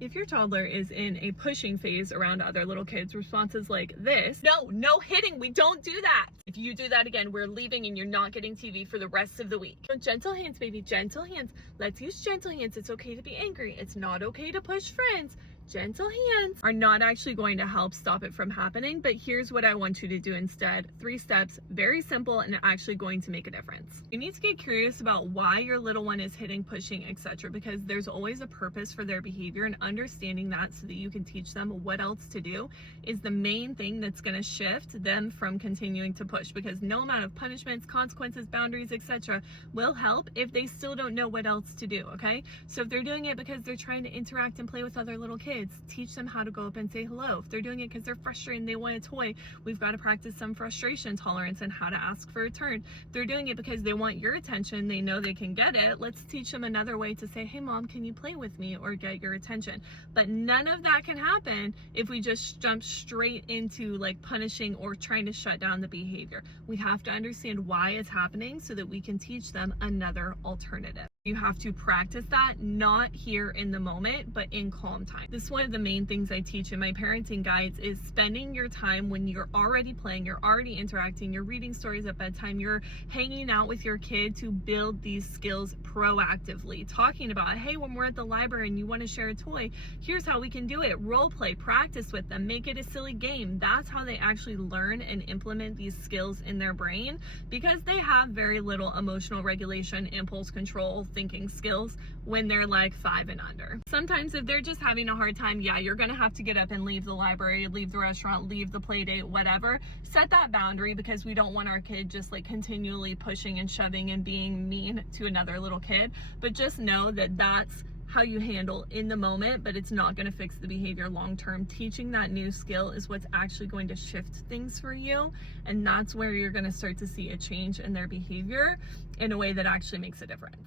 If your toddler is in a pushing phase around other little kids, responses like this: no hitting, we don't do that. If you do that again, we're leaving and you're not getting TV for the rest of the week. Gentle hands, baby, gentle hands. Let's use gentle hands. It's okay to be angry. It's not okay to push friends. Gentle hands are not actually going to help stop it from happening, but here's what I want you to do instead. 3 steps, very simple and actually going to make a difference. You need to get curious about why your little one is hitting, pushing, etc., because there's always a purpose for their behavior, and understanding that so that you can teach them what else to do is the main thing that's going to shift them from continuing to push, because no amount of punishments, consequences, boundaries, etc. will help if they still don't know what else to do. Okay, so if they're doing it because they're trying to interact and play with other little kids, teach them how to go up and say hello. If they're doing it because they're frustrated and they want a toy, we've got to practice some frustration tolerance and how to ask for a turn. If they're doing it because they want your attention, they know they can get it, let's teach them another way to say, hey mom, can you play with me, or get your attention. But none of that can happen if we just jump straight into like punishing or trying to shut down the behavior. We have to understand why it's happening so that we can teach them another alternative. You have to practice that, not here in the moment, but in calm time. This is one of the main things I teach in my parenting guides, is spending your time when you're already playing, you're already interacting, you're reading stories at bedtime, you're hanging out with your kid, to build these skills proactively. Talking about, hey, when we're at the library and you want to share a toy, here's how we can do it. Role play, practice with them, make it a silly game. That's how they actually learn and implement these skills in their brain, because they have very little emotional regulation, impulse control, thinking skills when they're like 5 and under. Sometimes if they're just having a hard time, yeah, you're gonna have to get up and leave the library, leave the restaurant, leave the play date, whatever. Set that boundary, because we don't want our kid just like continually pushing and shoving and being mean to another little kid. But just know that that's how you handle in the moment, but it's not going to fix the behavior long term. Teaching that new skill is what's actually going to shift things for you, and that's where you're going to start to see a change in their behavior in a way that actually makes a difference.